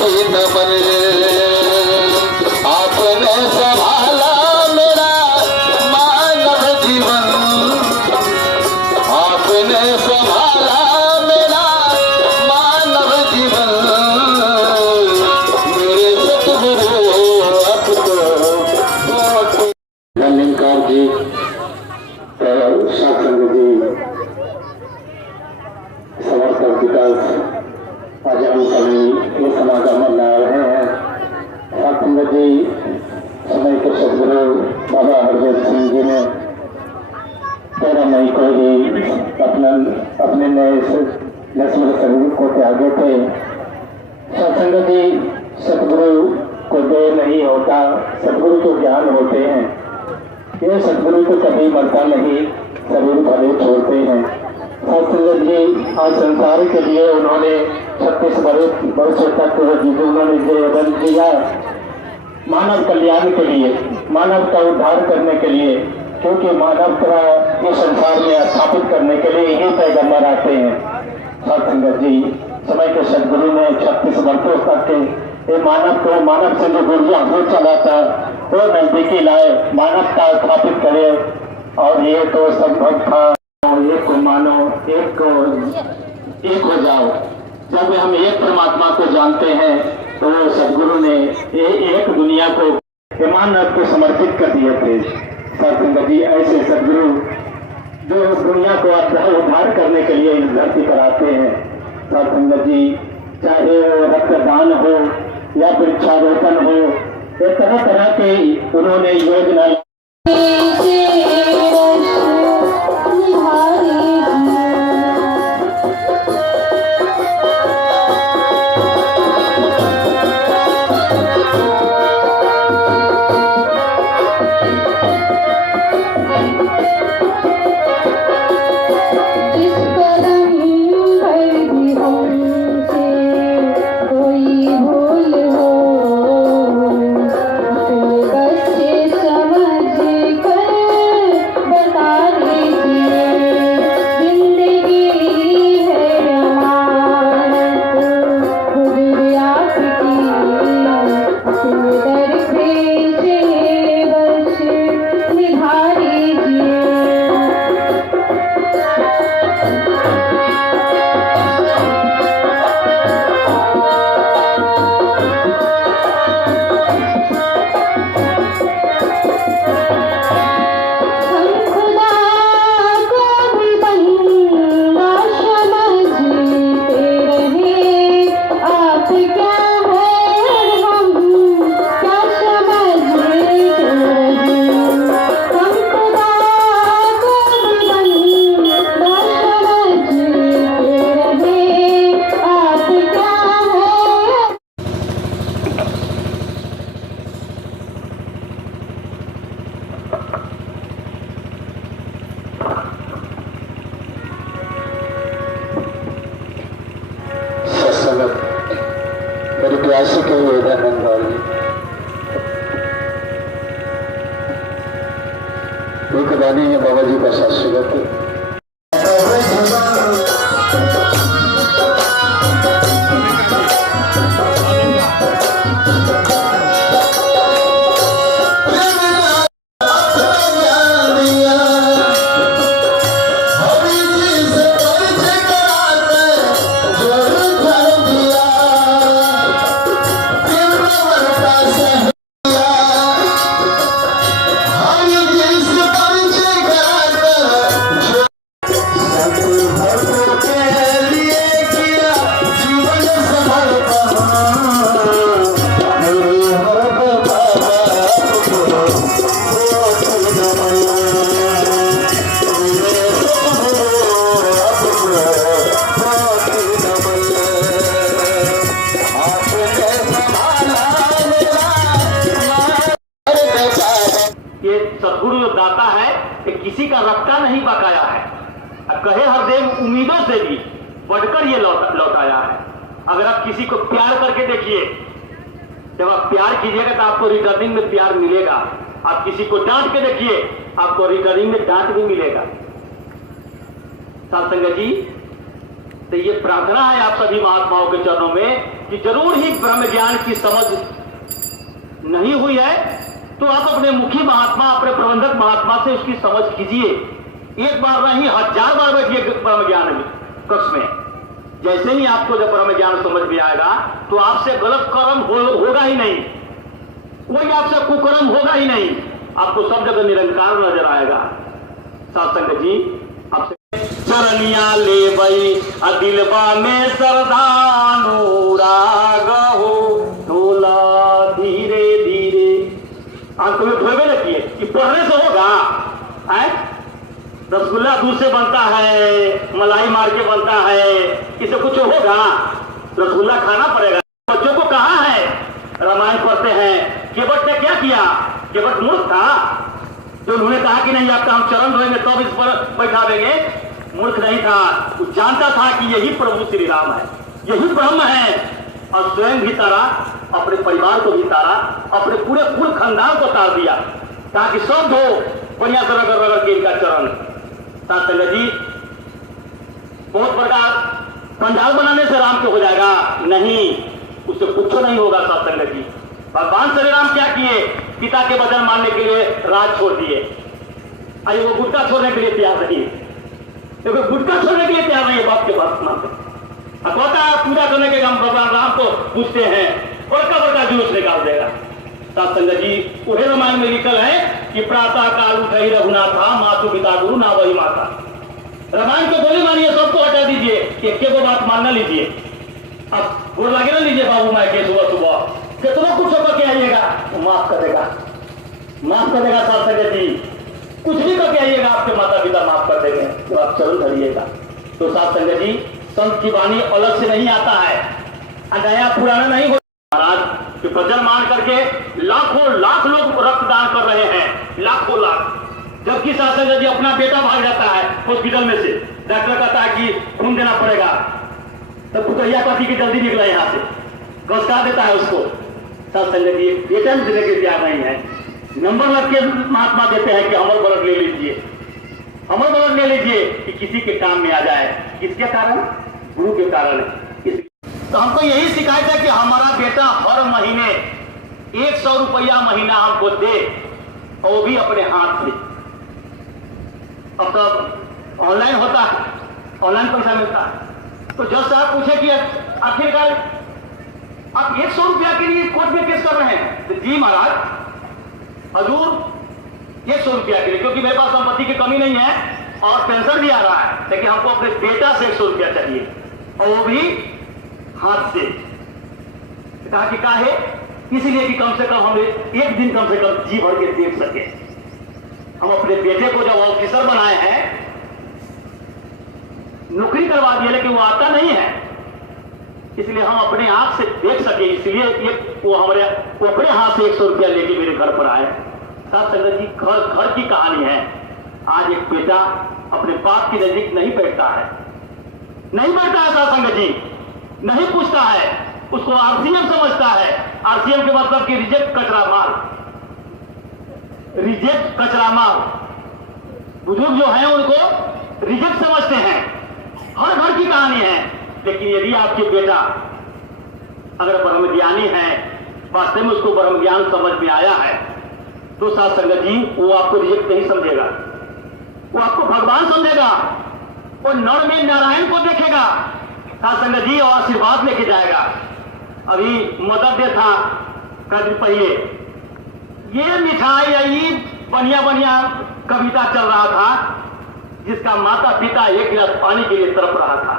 नमन। आपने संभाला मेरा मानव जीवन, आपने संभाला मेरा मानव जीवन। मेरे सतगुरु आपको धन्यकार जी, सत्संग जी, समर्थक विकास, आज हम सभी ये समागम मना रहे हैं। सत्संग जी समय के सदगुरु बाबा हरदेव सिंह जी ने 13 मई को ही अपने नए नस्ल शरीर को त्यागे थे। सत्संग जी सतगुरु को देह नहीं होता, सतगुरु को ज्ञान होते हैं। ये सतगुरु को कभी मरता नहीं, शरीर भले छोड़ते हैं। सत्संग जी आज संसार के लिए उन्होंने 36 वर्षों तक उन्होंने जीवन दिया, मानव कल्याण के लिए, मानव का उद्धार करने के लिए, क्योंकि मानव का इस संसार में स्थापित करने के लिए यही पैगंबर आते हैं। सत्संग जी समय के सदगुरु ने 36 वर्षों तक ये मानव को, मानव से जो गुर्जा हो चला था वो नजदीकी लाए, मानवता स्थापित करे। और ये तो संभव था, एक को मानो, एक हो जाओ। जब हम एक परमात्मा को जानते हैं तो सदगुरु ने एक दुनिया को, मानव को समर्पित कर दिए थे। सत्संग जी ऐसे सदगुरु जो दुनिया को उद्धार करने के लिए इस धरती पर आते हैं। सत्संग जी चाहे वो रक्तदान हो या वृक्षारोपण हो, ये तरह तरह के उन्होंने योजना मेरे प्यासे के वेदानंद वाली एक गाने हैं बाबा जी का शास्त्रगत। सदगुरु जो दाता है कि किसी का रफ्ता नहीं बकाया है। कहे हरदेव उम्मीदों से भी बढ़कर ये लौटाया है। अगर आप किसी को प्यार करके देखिए, जब आप प्यार कीजिएगा तो आपको रिटर्निंग में प्यार मिलेगा। आप किसी को डांट के देखिए, आपको रिटर्निंग में डांट भी मिलेगा। सत्संग जी तो ये प्रार्थना है आप सभी महात्माओं के चरणों में कि जरूर ही ब्रह्म ज्ञान की समझ नहीं हुई है तो आप अपने मुखी महात्मा, अपने प्रबंधक महात्मा से उसकी समझ कीजिए। एक बार नहीं 1000 बार बैठिए ब्रह्म ज्ञान में कक्ष में। जैसे ही आपको जब ब्रह्म ज्ञान समझ में आएगा तो आपसे गलत कर्म होगा ही नहीं, कोई आपसे कुकर्म होगा ही नहीं, आपको सब जगह निरंकार नजर आएगा। साथ संगत जी, आपसे चरनिया ले बई दिलबा में सरदानुराग हो ढोला धीरे धीरे। आप तुम्हें ढोलवे लगिए कि पढ़ने से होगा है? रसगुल्ला दूध से बनता है, मलाई मार के बनता है, इससे कुछ होगा? रसगुल्ला खाना पड़ेगा। बच्चों को कहा है रामायण पढ़ते हैं, केवट ने क्या किया? केवट मूर्ख था तो उन्होंने कहा कि नहीं आपका हम चरण धोएंगे तब इस पर बैठा देंगे। मूर्ख नहीं था, वो जानता था कि यही प्रभु श्री राम है, यही ब्रह्म है, और स्वयं भी तारा, अपने परिवार को भी तारा, अपने पूरे कुल खानदान को तार दिया ताकि सब धो बढ़िया से रगड़ रगड़ के इनका चरण। साथ संगत जी, बहुत बड़ा पंडाल बनाने से राम के हो जाएगा? नहीं, उससे कुछ नहीं होगा। साथ संगत जी, भगवान श्री राम क्या किए? पिता के वचन मानने के लिए राज छोड़ दिए। अरे वो गुटखा छोड़ने के लिए तैयार नहीं है, क्योंकि गुटखा छोड़ने के लिए तैयार नहीं है बाप के बात मानते। पूजा करने के हम भगवान राम को पूछते हैं, बड़का बड़का जुलूस निकाल देगा। साथ संगत जी, उहे रामायण में लिखल है कि प्रातः काल उठई रघुनाथा मातु पिता गुरु ना वही माता। रामायण को बोली मानिए, सबको हटा दीजिए, एक वो बात मानना लीजिए। अब गोर लगे ना लीजिए बाबू माई के सुबह सुबह कितना कुछ होकर के आइएगा, वो माफ कर देगा, माफ कर देगा। साथ संगत जी, कुछ भी करके आइएगा आपके माता पिता माफ कर देंगे तो आप चरण धरिएगा। तो साथ संगत जी, संत की वाणी अलग से नहीं आता है, नया पुराना नहीं होता। महाराज के वचन मान करके लाखों लाख लोग रक्तदान कर रहे हैं, लाखों लाख। जबकि साथ संगत जी, अपना बेटा भाग जाता है हॉस्पिटल में से, डॉक्टर कहता है कि खून देना पड़ेगा, तब पुतैया पति की जल्दी निकला यहाँ से, घुसका देता है उसको। साथ संगत जी, बेटा देने के तैयार नहीं है, नंबर लग के महात्मा देते हैं कि अमर ब्लड ले लीजिए, अमर ब्लड ले लीजिए कि किसी के काम में आ जाए। किसके कारण? गुरु के कारण। तो हमको यही शिकायत है कि हमारा बेटा हर महीने 100 रुपया महीना हमको दे, और वो भी अपने हाथ से। अब तो ऑनलाइन होता है, ऑनलाइन पैसा मिलता है। तो जज साहब पूछे कि आखिरकार आप 100 रुपया के लिए कोर्ट में केस कर रहे हैं? तो जी महाराज, हजूर 100 रुपया के लिए, क्योंकि मेरे पास संपत्ति की कमी नहीं है और पेंशन भी आ रहा है, लेकिन हमको अपने बेटा से 100 रुपया चाहिए, और वो भी हाथ से। कहा कि क्या है? इसलिए कि कम से कम हमें एक दिन कम से कम जी भर के देख सके। हम अपने बेटे को जब ऑफिसर बनाए हैं, नौकरी करवा दिए, लेकिन वो आता नहीं है, इसलिए हम अपने आंख से देख सके, इसलिए वो अपने हाथ से 100 रुपया लेके मेरे घर पर आए। साथ संगत जी, घर की कहानी है। आज एक बेटा अपने बाप के नजदीक नहीं बैठता है, नहीं बैठता है। साथ संगत जी, नहीं पूछता है, उसको आरसीएम समझता है। आरसीएम के मतलब कि रिजेक्ट कचरा माल, रिजेक्ट कचरा माल। बुजुर्ग जो हैं उनको रिजेक्ट समझते हैं। हर घर की कहानी है। लेकिन यदि आपके बेटा अगर ब्रह्म ज्ञानी है, वास्तव में उसको ब्रह्म ज्ञान समझ में आया है, तो साथ संगत जी, वो आपको रिजेक्ट नहीं समझेगा, वो आपको भगवान समझेगा, वो नर में नारायण को देखेगा। साथ संगत जी, और आशीर्वाद लेके जाएगा। अभी मदर डे था कुछ दिन पहले, ये मिठाई आई बढ़िया बढ़िया कविता चल रहा था, जिसका माता पिता एक गिलास पानी के लिए तड़प रहा था,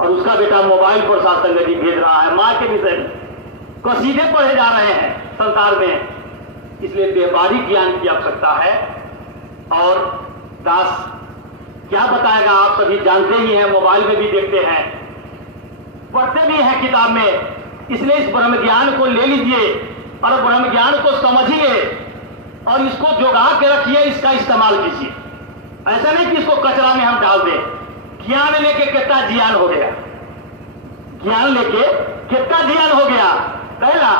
और उसका बेटा मोबाइल पर साथ संगत जी भेज रहा है मां के विषय में, कसीदे पढ़े जा रहे हैं संसार में। इसलिए व्यवहारिक ज्ञान की आवश्यकता है। और दास क्या बताएगा, आप सभी जानते ही हैं, मोबाइल में भी देखते हैं, पढ़ते भी हैं किताब में। इसलिए इस ब्रह्म ज्ञान को ले लीजिए और ब्रह्म ज्ञान को समझिए और इसको जोगा के रखिए, इसका इस्तेमाल कीजिए। ऐसा नहीं कि इसको कचरा में हम डाल दें। ज्ञान लेके कितना जियान हो गया, ज्ञान लेके कितना जियान हो गया। पहला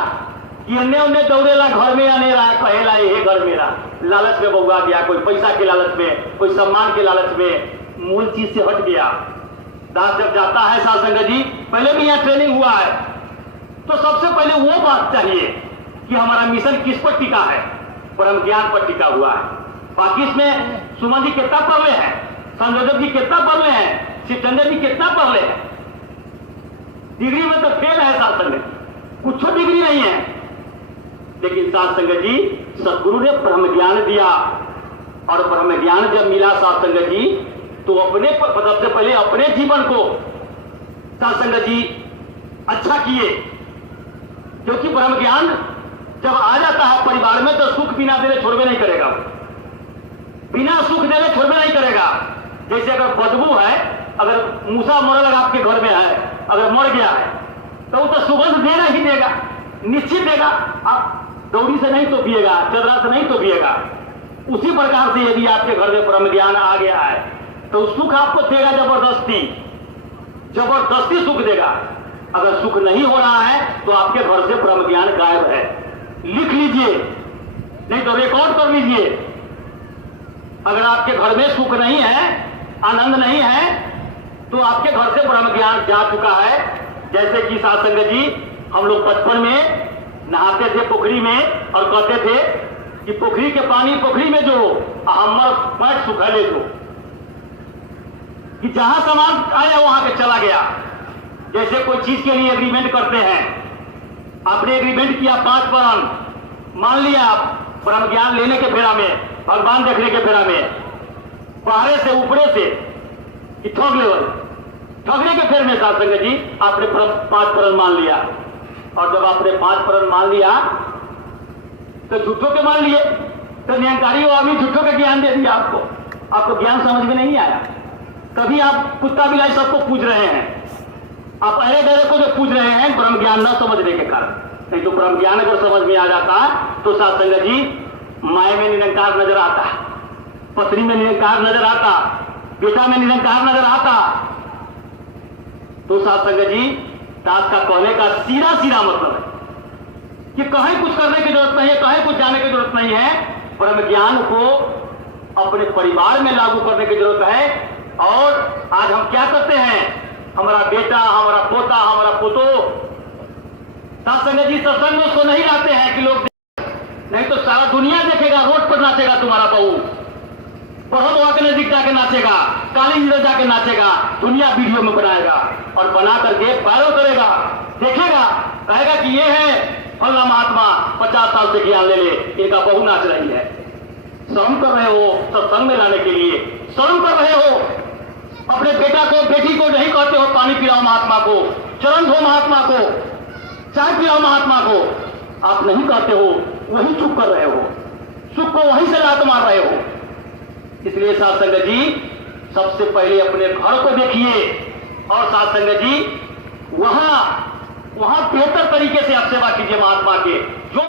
कि अन्य दौड़ेला घर में आने रहा, कहेला ये घर मेरा, लालच में बहुआ गया, कोई पैसा के लालच में, कोई सम्मान के लालच में, मूल चीज से हट गया। दास जब जाता है साध संगत जी, पहले भी यहाँ ट्रेनिंग हुआ है, तो सबसे पहले वो बात चाहिए कि हमारा मिशन किस पर टिका है, परम ज्ञान पर टिका हुआ है। बाकी इसमें सुमन जी कितना पढ़ रहे हैं, संजोदव जी कितना पढ़ रहे हैं, शिवचंद्र जी कितना पढ़ रहे हैं। डिग्री में तो फेल है साध संगत जी, कुछ डिग्री नहीं है। लेकिन साध संगत जी सदगुरु ने ब्रह्म ज्ञान दिया, और ब्रह्म ज्ञान जब मिला साध संगत जी, तो अपने सबसे पहले अपने जीवन को साध संगत जी अच्छा किए, क्योंकि ब्रह्म ज्ञान जब आ जाता है परिवार में तो सुख बिना देने छोड़वे नहीं करेगा, बिना सुख देने छोड़वे नहीं करेगा। जैसे अगर बदबू है, अगर मूसा मरल अगर आपके घर में है, अगर मर गया है तो वो तो सुगंध देना ही देगा, निश्चित देगा। आप दौड़ी से नहीं तो पिएगा, चदरा से नहीं तो पिएगा। उसी प्रकार से यदि आपके घर में ब्रह्म ज्ञान आ गया है तो सुख आपको देगा, जबरदस्ती जबरदस्ती सुख देगा। अगर सुख नहीं हो रहा है तो आपके घर से ब्रह्म ज्ञान गायब है, लिख लीजिए, नहीं तो रिकॉर्ड कर लीजिए। अगर आपके घर में सुख नहीं है, आनंद नहीं है, तो आपके घर से ब्रह्म ज्ञान जा चुका है। जैसे कि साध संगत जी हम लोग बचपन में नहाते थे पोखरी में, और कहते थे कि पोखरी के पानी पोखरी में जो हमर पैर सुखले जो, कि जहां सामान आया वहां के चला गया। जैसे कोई चीज के लिए एग्रीमेंट करते हैं, आपने एग्रीमेंट किया 5 परण, मान लिया आप ब्रह्म ज्ञान लेने के फेरा में, भगवान देखने के फेरा में, बाहरे से ऊपरे से कि ठग लेवल, ठगने के फेर में साध संगत जी आपने 5 परण मान लिया। और जब आपने 5 परण मान लिया तो झूठों के मान लिए, तो निरंकारी वो आदमी झूठों का ज्ञान दे दिया आपको ज्ञान समझ में नहीं आया। कभी आप कुत्ता बिलाई सबको पूज रहे हैं, आप अरे डरे को जो पूज रहे हैं ब्रह्म ज्ञान न समझने के कारण। नहीं तो ब्रह्म ज्ञान अगर समझ में आ जाता तो साध संगत जी माए में निरंकार नजर आता, पत्नी में निरंकार नजर आता, बेटा में निरंकार नजर आता। तो साध संगत जी दास का कहने का सीधा सीधा मतलब है कि कहीं कुछ करने की जरूरत नहीं है, कहीं कुछ जाने की जरूरत नहीं है। ब्रह्म ज्ञान को अपने परिवार में लागू करने की जरूरत है। और आज हम क्या करते हैं, हमारा बेटा, हमारा पोता, हमारा पोतो, साध संगत जी सत्संग में उसको नहीं लाते हैं कि लोग, नहीं तो सारा दुनिया देखेगा, रोड पर नाचेगा तुम्हारा बहू, बहुत के नजदीक जाके नाचेगा, काली नजर जाके नाचेगा, दुनिया वीडियो में बनाएगा और बना करके वायरल करेगा, देखेगा, कहेगा कि ये है फला महात्मा 50 साल से ज्ञान ले ले, इनका बहू नाच रही है। शर्म कर रहे हो सत्संग में लाने के लिए, शर्म कर रहे हो। अपने बेटा को बेटी को नहीं कहते हो पानी पिलाओ महात्मा को, चरण धो महात्मा को, चाय पिलाओ महात्मा को, आप नहीं कहते हो, वही चुप कर रहे हो, सुख को वहीं से लात मार रहे हो। इसलिए साध संगत जी सबसे पहले अपने घर को देखिए, और साध संगत जी वहां बेहतर तरीके से आप सेवा कीजिए महात्मा के।